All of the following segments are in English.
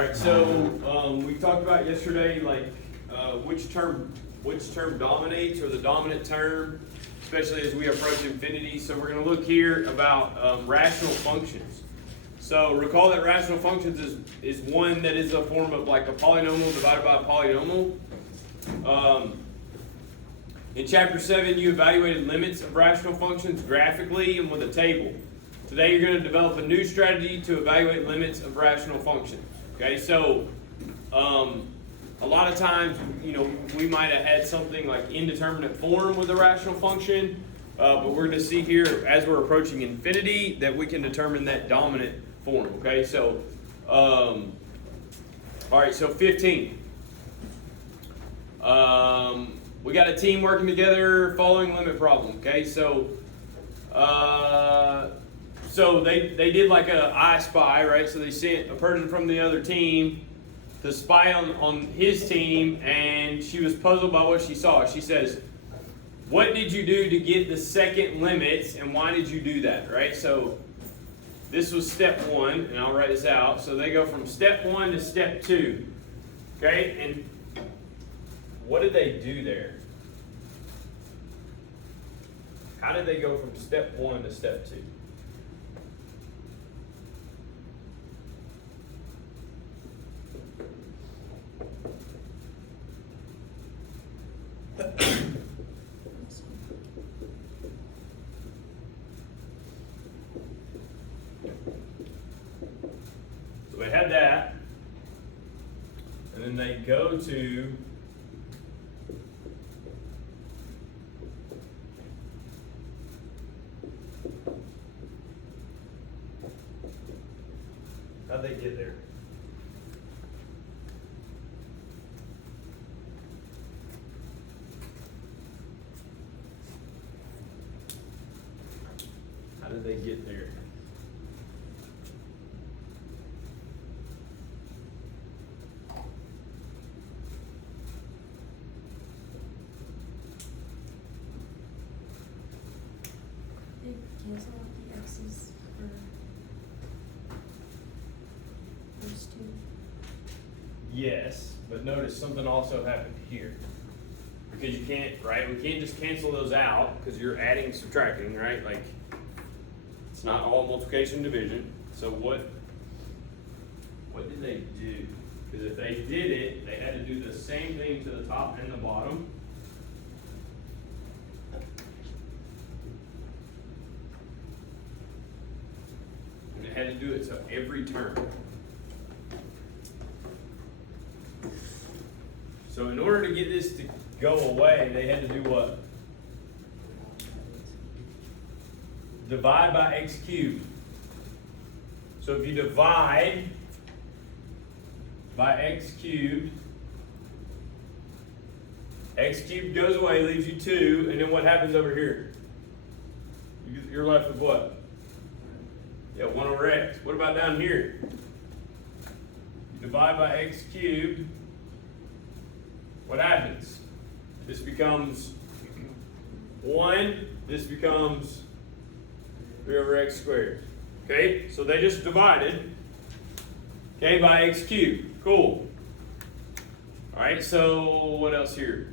All right, so we talked about yesterday, like which term dominates, or the dominant term, especially as we approach infinity. So we're going to look here about rational functions. So recall that rational functions is one that is a form of like a polynomial divided by a polynomial. In chapter 7, you evaluated limits of rational functions graphically and with a table. Today you're going to develop a new strategy to evaluate limits of rational functions. Okay, so a lot of times, we might have had something like indeterminate form with a rational function, but we're going to see here as we're approaching infinity that we can determine that dominant form. Okay, so all right, so 15. We got a team working together following limit problem. Okay, so they did like a I Spy, right? So they sent a person from the other team to spy on his team, and she was puzzled by what she saw. She says, "What did you do to get the second limits, and why did you do that?" Right? So this was step 1, and I'll write this out. So they go from step 1 to step 2. Okay, and what did they do there? How did they go from step 1 to step 2? So they had that, and then they go to how'd they get there? How did they get there? They cancel out the x's for those two. Yes, but notice something also happened here. Because you can't, right? We can't just cancel those out because you're adding and subtracting, right? Like, it's not all multiplication and division. So what did they do? Because if they did it, they had to do the same thing to the top and the bottom. And they had to do it to every term. So in order to get this to go away, they had to do what? Divide by x cubed. So if you divide by x cubed goes away, leaves you 2, and then what happens over here? You're left with what? Yeah, 1 over x. What about down here? You divide by x cubed. What happens? This becomes 1. This becomes 3 over x squared. Okay, so they just divided, okay, by x cubed. Cool. All right, so what else here?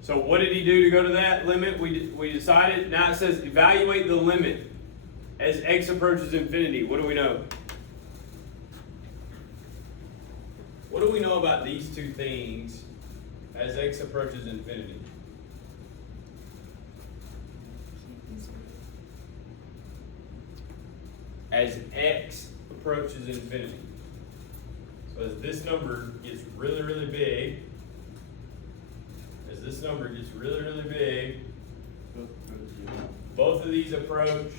So what did he do to go to that limit? We decided. Now it says evaluate the limit as x approaches infinity. What do we know? What do we know about these two things as x approaches infinity? As x approaches infinity. So as this number gets really, really big, both of these approach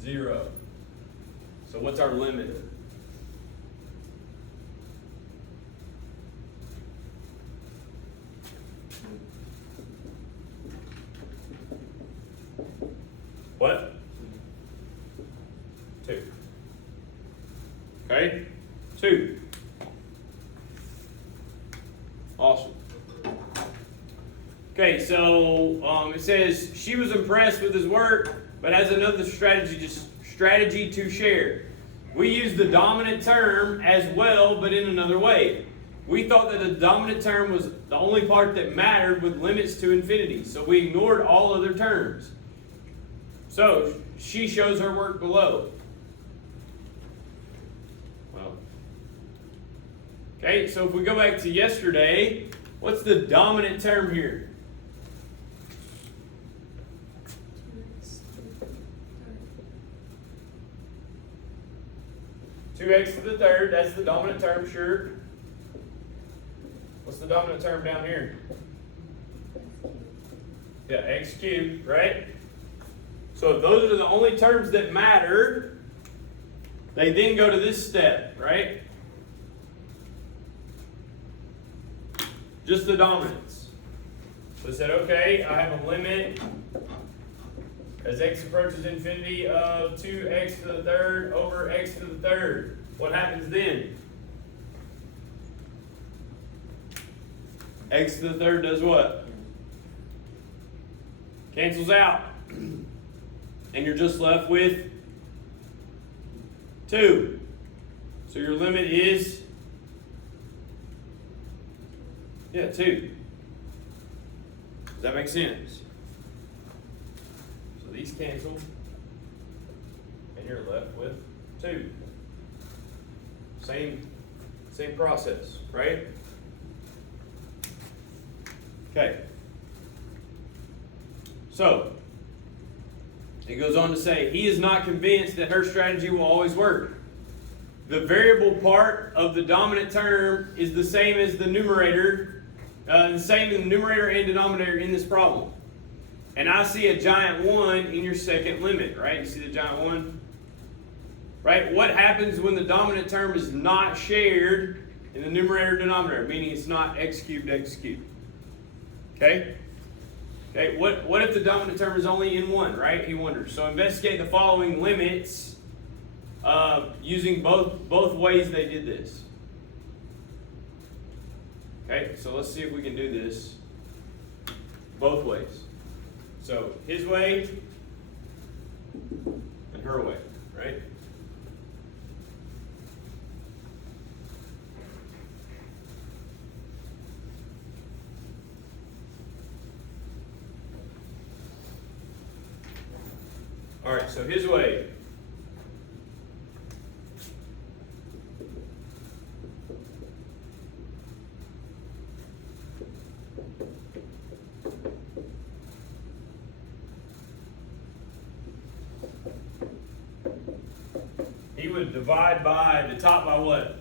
0. So what's our limit? What? 2. Okay? 2. Awesome. Okay, so it says she was impressed with his work, but has another strategy to share. We use the dominant term as well, but in another way. We thought that the dominant term was the only part that mattered with limits to infinity, so we ignored all other terms. So she shows her work below. Well, okay, so if we go back to yesterday, what's the dominant term here? 2x to the third, that's the dominant term, sure. What's the dominant term down here? Yeah, x cubed, right? So if those are the only terms that matter, they then go to this step, right? Just the dominance. So I said, okay, I have a limit as x approaches infinity of 2x to the third over x to the third. What happens then? X to the third does what? Cancels out. And you're just left with 2. So your limit is, 2. Does that make sense? So these cancel, and you're left with 2. Same process, right? Okay. So, it goes on to say, he is not convinced that her strategy will always work. The variable part of the dominant term is the same as the numerator, the same in the numerator and denominator in this problem. And I see a giant 1 in your second limit, right? You see the giant 1? Right? What happens when the dominant term is not shared in the numerator denominator, meaning it's not x cubed, x cubed. Okay? Okay, what if the dominant term is only in 1, right? He wonders. So investigate the following limits using both ways they did this. Okay, so let's see if we can do this both ways. So his way and her way, right? All right, so his way. He would divide by the top by what?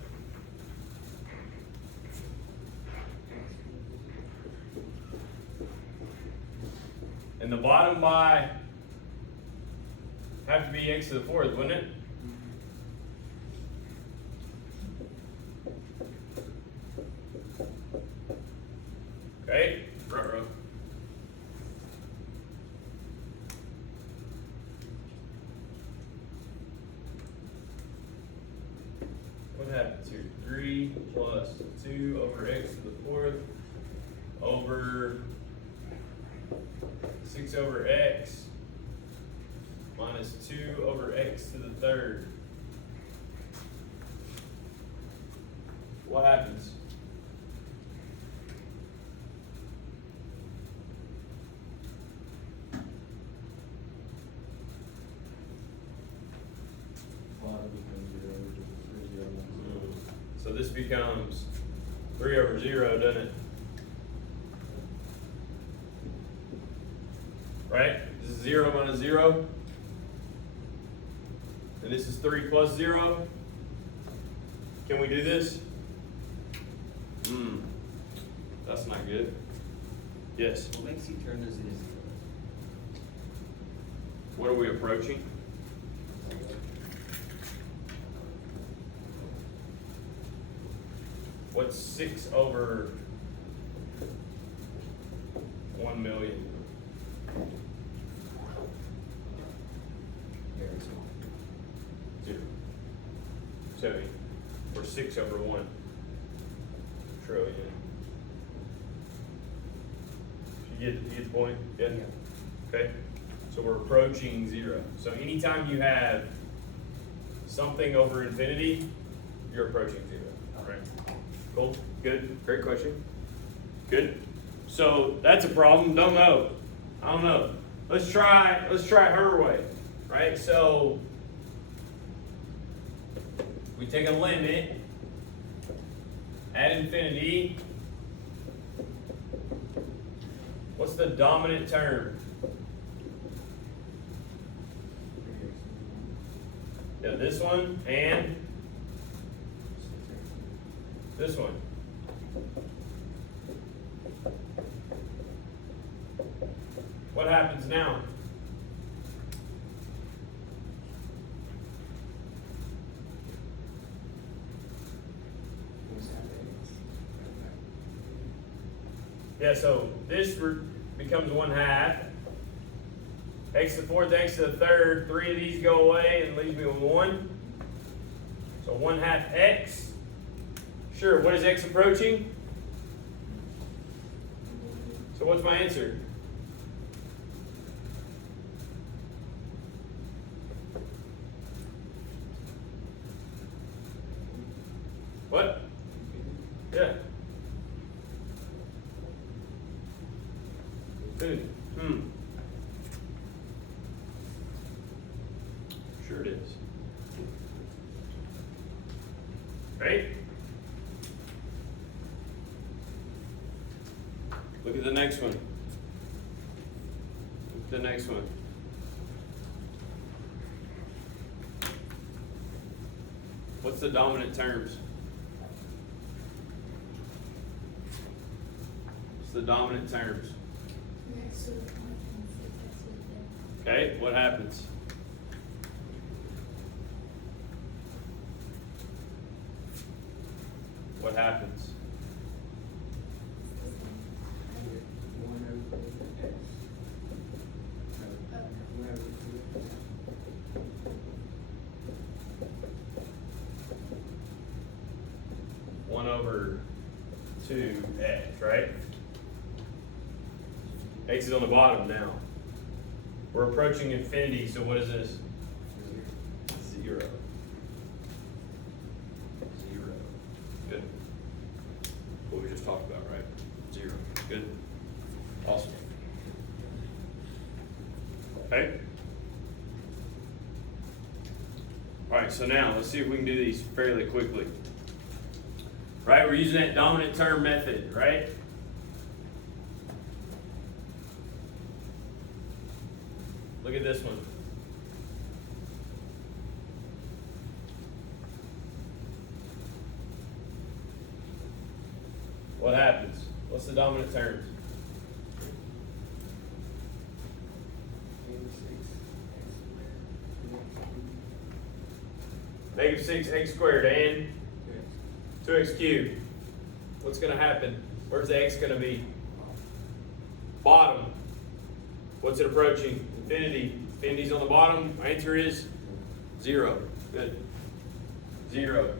And the bottom by have to be x to the fourth, wouldn't it? Okay, front row. What happens here? 3 plus 2 over x to the fourth over 6 over x minus 2 over x to the third. What happens? So this becomes 3 over 0, doesn't it? Right? This is 0 minus 0. And this is 3 plus 0. Can we do this? That's not good. Yes. What makes you turn this into 0? What are we approaching? What's 6 over 1 million? Very small. 0. So we're 6 over 1 trillion. You get the point? Yeah. Okay. So we're approaching 0. So anytime you have something over infinity, you're approaching 0. All right. Cool. Good. Great question. Good. So that's a problem. Don't know. I don't know. Let's try her way. Right? So we take a limit at infinity. What's the dominant term? Yeah, this one and this one. What happens now? Yeah, so this becomes 1/2. X to the 4th, x to the 3rd. 3 of these go away and leaves me with 1. So 1/2 x. Sure, what is x approaching? So what's my answer? What? Yeah. Good. Sure it is. Right? Look at the next one. Look at the next one. What's the dominant terms? What's the dominant terms? Okay, what happens? What happens? One over 2x, right? X is on the bottom now. We're approaching infinity, so what is this? 0. 0. Good. What we just talked about, right? 0. Good. Awesome. Okay. All right, so now let's see if we can do these fairly quickly. Right, we're using that dominant term method, right? Look at this one. What happens? What's the dominant terms? -6x squared and 2x cubed. What's going to happen? Where's the x going to be? Bottom. What's it approaching? Infinity. Infinity's on the bottom. My answer is 0. Good. 0.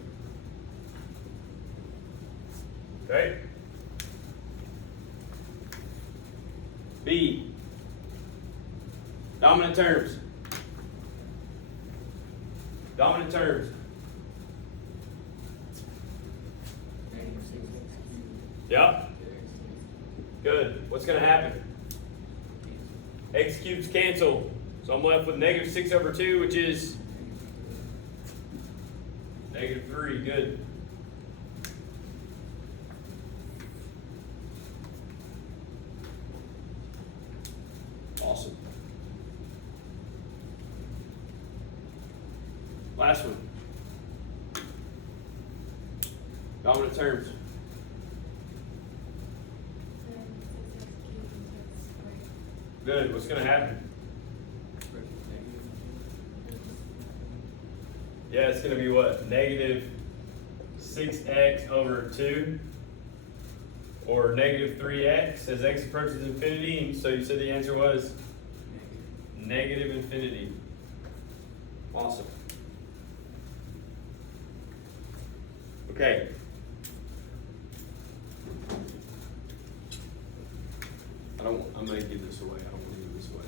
Okay. B. Dominant terms. Dominant terms. Yep. Good. What's going to happen? X cubes cancel. So I'm left with -6 over 2, which is -3. Good. Awesome. Last one. Dominant terms. Good. What's going to happen? Yeah, it's going to be what? -6x over 2 or -3x as x approaches infinity. And so you said the answer was negative infinity. Awesome. Okay. I I may give this away. I don't want to give this away.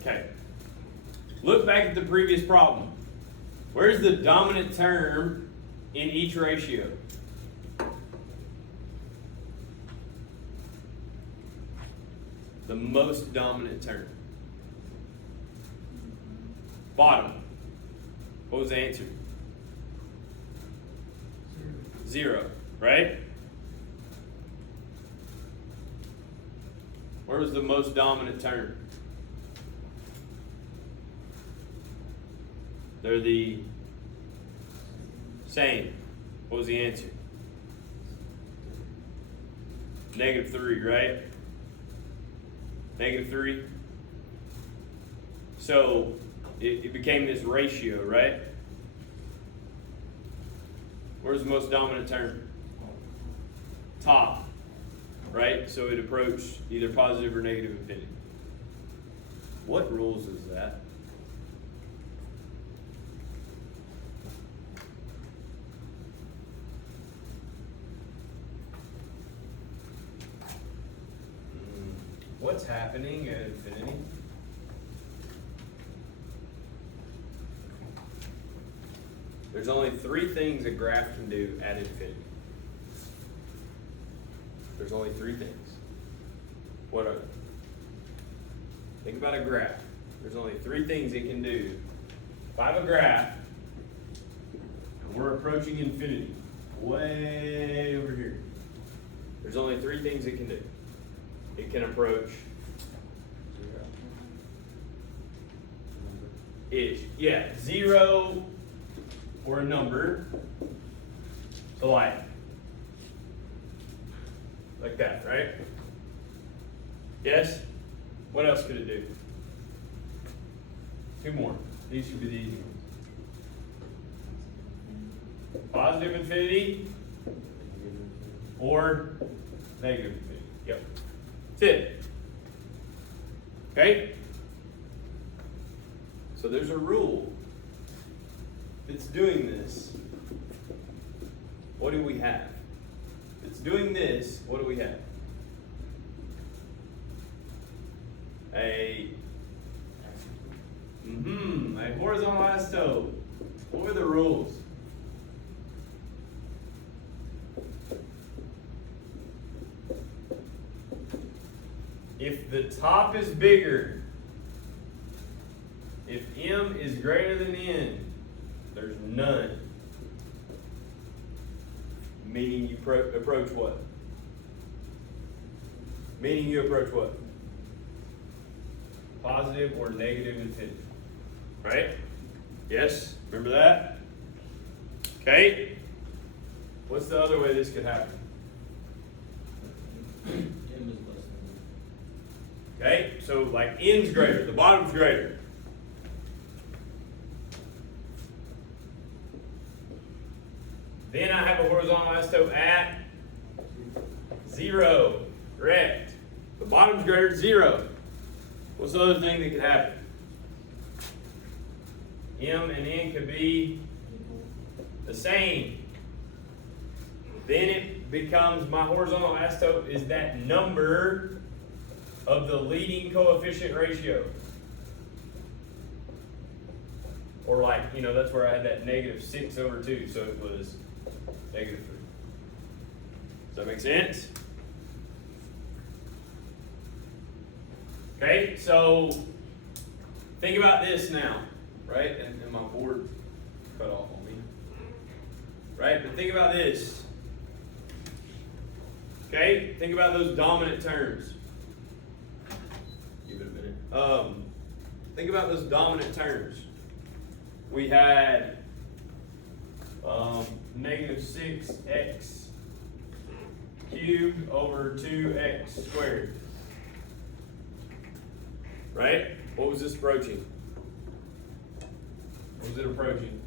Okay. Look back at the previous problem. Where's the dominant term in each ratio? The most dominant term. Bottom. What was the answer? 0, right? Where was the most dominant term? They're the same. What was the answer? -3, right? -3. So it became this ratio, right? Where's the most dominant term? Top, right? So it approached either positive or negative infinity. What rules is that? What's happening at infinity? There's only 3 things a graph can do at infinity. There's only 3 things. What are they? Think about a graph. There's only 3 things it can do. If I have a graph, and we're approaching infinity, way over here, there's only 3 things it can do. It can approach 0-ish. Yeah, 0 or a number. So like that, right? Yes? What else could it do? 2 more. These should be the easy ones. Positive infinity or negative infinity. Yep. That's it. Okay? So there's a rule that's doing this. What do we have? It's doing this. What do we have? A horizontal asymptote. What were the rules? If the top is bigger, if M is greater than N, there's none. Meaning you approach what? Meaning you approach what? Positive or negative infinity. Right? Yes? Remember that? Okay? What's the other way this could happen? Okay? So like N's greater, the bottom's greater. Then I have a horizontal asymptote at 0. Correct. The bottom's greater than 0. What's the other thing that could happen? M and N could be the same. Then it becomes, my horizontal asymptote is that number of the leading coefficient ratio. Or like, that's where I had that -6/2, so it was -3. Does that make sense? Okay, so think about this now, right? And my board cut off on me. Right, but think about this. Okay, think about those dominant terms. Give it a minute. Think about those dominant terms. We had -6x cubed over 2x squared. Right? What was this approaching? What was it approaching?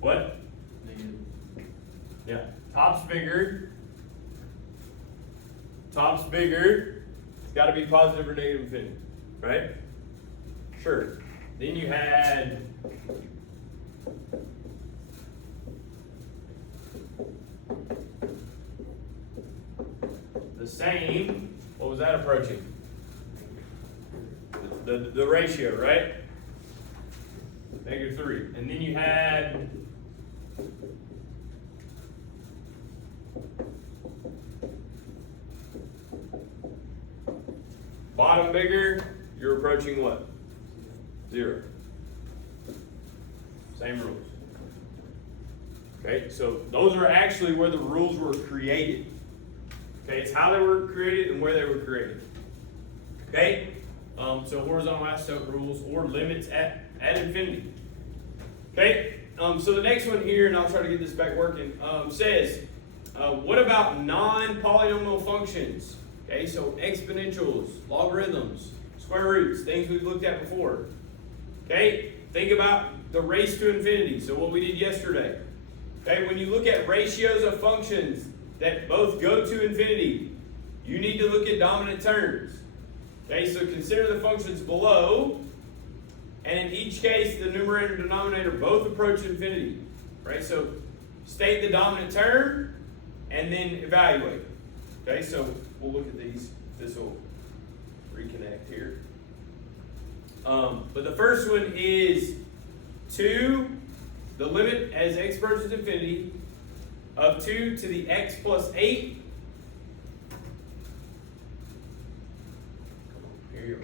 What? Negative. Yeah. Top's bigger. Top's bigger. It's got to be positive or negative infinity. Right? Sure. Then you had the same, what was that approaching? The ratio, right? -3. And then you had bottom bigger, you're approaching what? 0. Same rules. Okay, so those are actually where the rules were created. Okay, it's how they were created and where they were created. Okay, so horizontal asymptote rules or limits at infinity. Okay, so the next one here, and I'll try to get this back working, says, what about non-polynomial functions? Okay, so exponentials, logarithms, square roots, things we've looked at before. Okay, think about the race to infinity, so what we did yesterday. Okay, when you look at ratios of functions that both go to infinity, you need to look at dominant terms. Okay, so consider the functions below, and in each case, the numerator and denominator both approach infinity. Right, so state the dominant term, and then evaluate. Okay, so we'll look at these. This will reconnect here. But the first one is 2, the limit as x approaches infinity, of 2 to the x plus 8. Come on, here we go.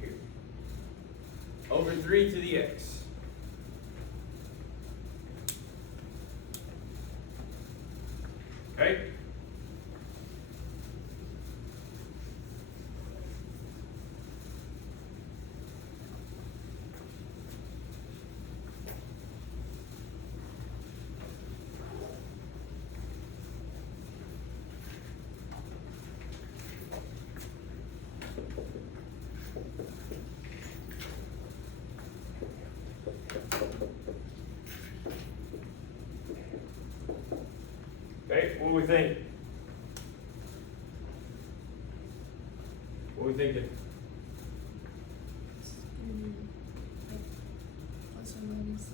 Here. Over 3 to the x. Okay? Okay, what do we think? What are we thinking? It's gonna be like plus or minus.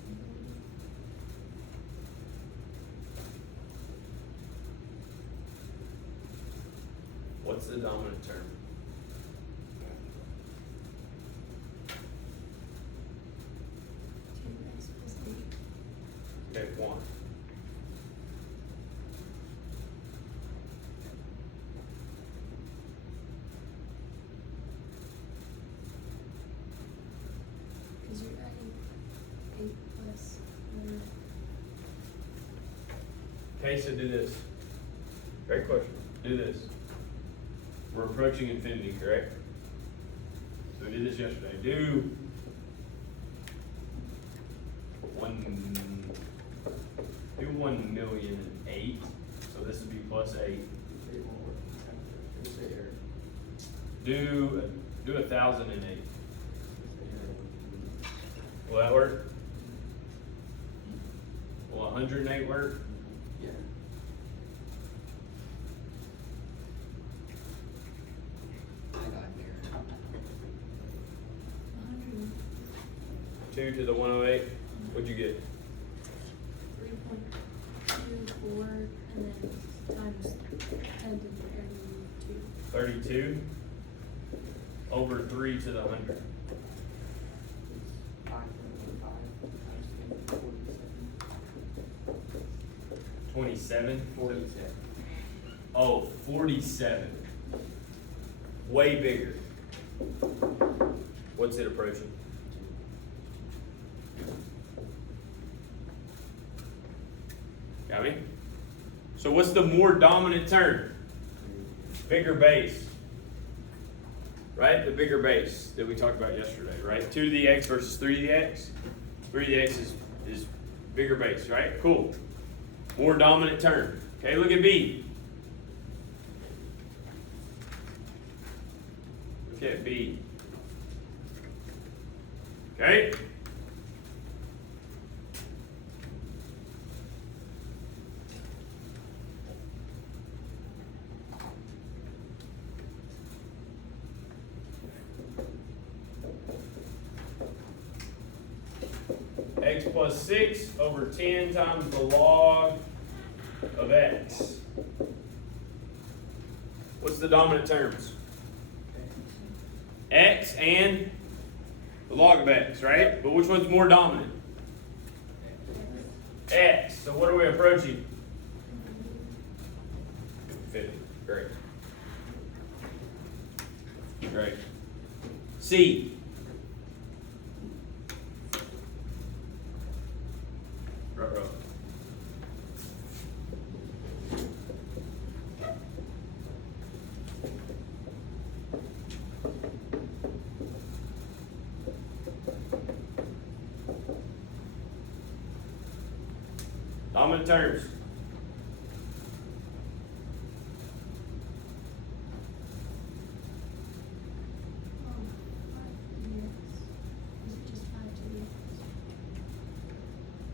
What's the dominant term? Two x plus 8. Okay, 1. Because you're adding 8 plus whatever. Okay, so do this. Great question. Do this. We're approaching infinity, correct? So we did this yesterday. Do 1,000,008. So this would be plus 8. Do 1,008. Will that work? Will 108 work? Yeah. I got here. 100. 2 to the 108. What'd you get? 3.24 and then times 10 to the 32. 32 over 3 to the 100. 5.15 times 47. 27? 47. Oh, 47. Way bigger. What's it approaching? Got me? So what's the more dominant term? Bigger base. Right? The bigger base that we talked about yesterday, right? 2 to the x versus 3 to the x. 3 to the x is bigger base, right? Cool. More dominant term. Okay, look at B. Look at B. Okay? x plus 6 over 10 times the log of x. What's the dominant terms? X and the log of x, right? But which one's more dominant? X. So what are we approaching? 50. Great. Great. C. Right. Dominant terms.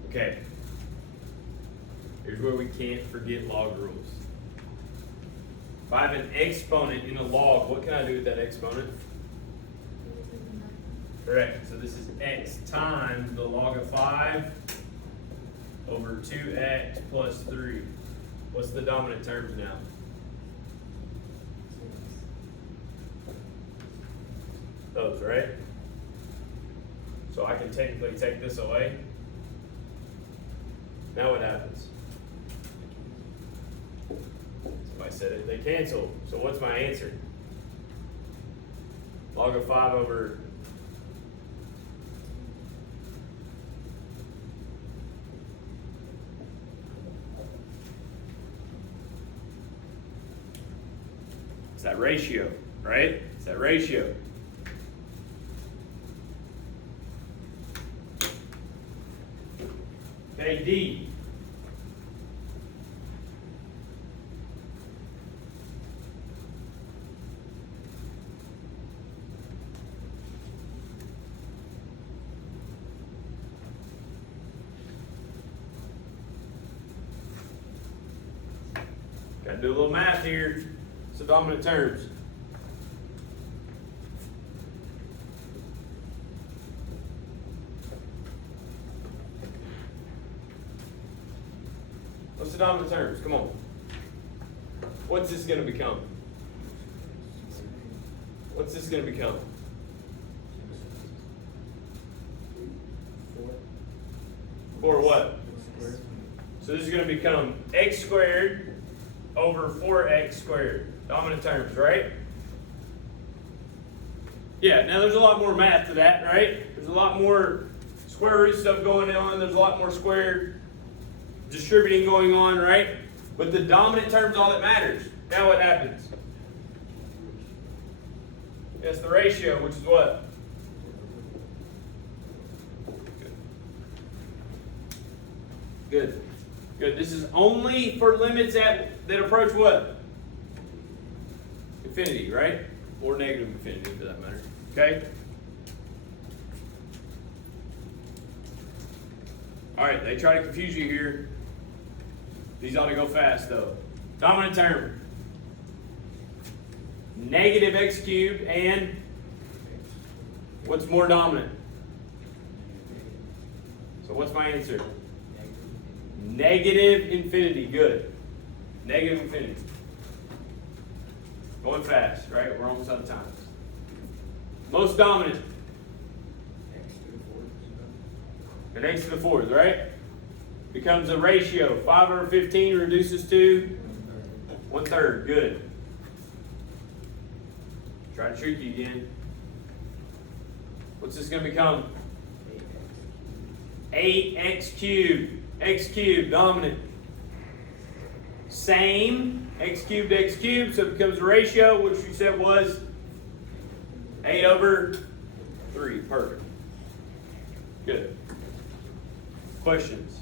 Okay. Here's where we can't forget log rules. If I have an exponent in a log, what can I do with that exponent? Correct. So this is x times the log of 5 over 2x plus 3. What's the dominant terms now? Those, right? So I can technically take this away. Now what happens? Somebody said it, they cancel. So what's my answer? Log of 5 over it's that ratio, right? It's that ratio. Okay, D. Got to do a little math here. So dominant terms. What's the dominant terms? Come on. What's this going to become? What's this going to become? 4 what? So this is going to become x squared over 4x squared. Dominant terms, right? Yeah, now there's a lot more math to that, right? There's a lot more square root stuff going on. There's a lot more square distributing going on, right? But the dominant term is all that matters. Now what happens? It's the ratio, which is what? Good. Good. This is only for limits that approach what? Infinity, right? Or negative infinity for that matter. Okay? Alright, they try to confuse you here. These ought to go fast though. Dominant term. Negative x cubed and what's more dominant? So what's my answer? Negative infinity. Good. Negative infinity. Going fast, right? We're almost out of time. Most dominant. And x to the fourth, right? Becomes a ratio. 5 over 15 reduces to 1/3. Good. Try to trick you again. What's this going to become? 8x cubed. X cubed, dominant. Same, x cubed, so it becomes a ratio, which we said was 8 over 3. Perfect. Good. Questions?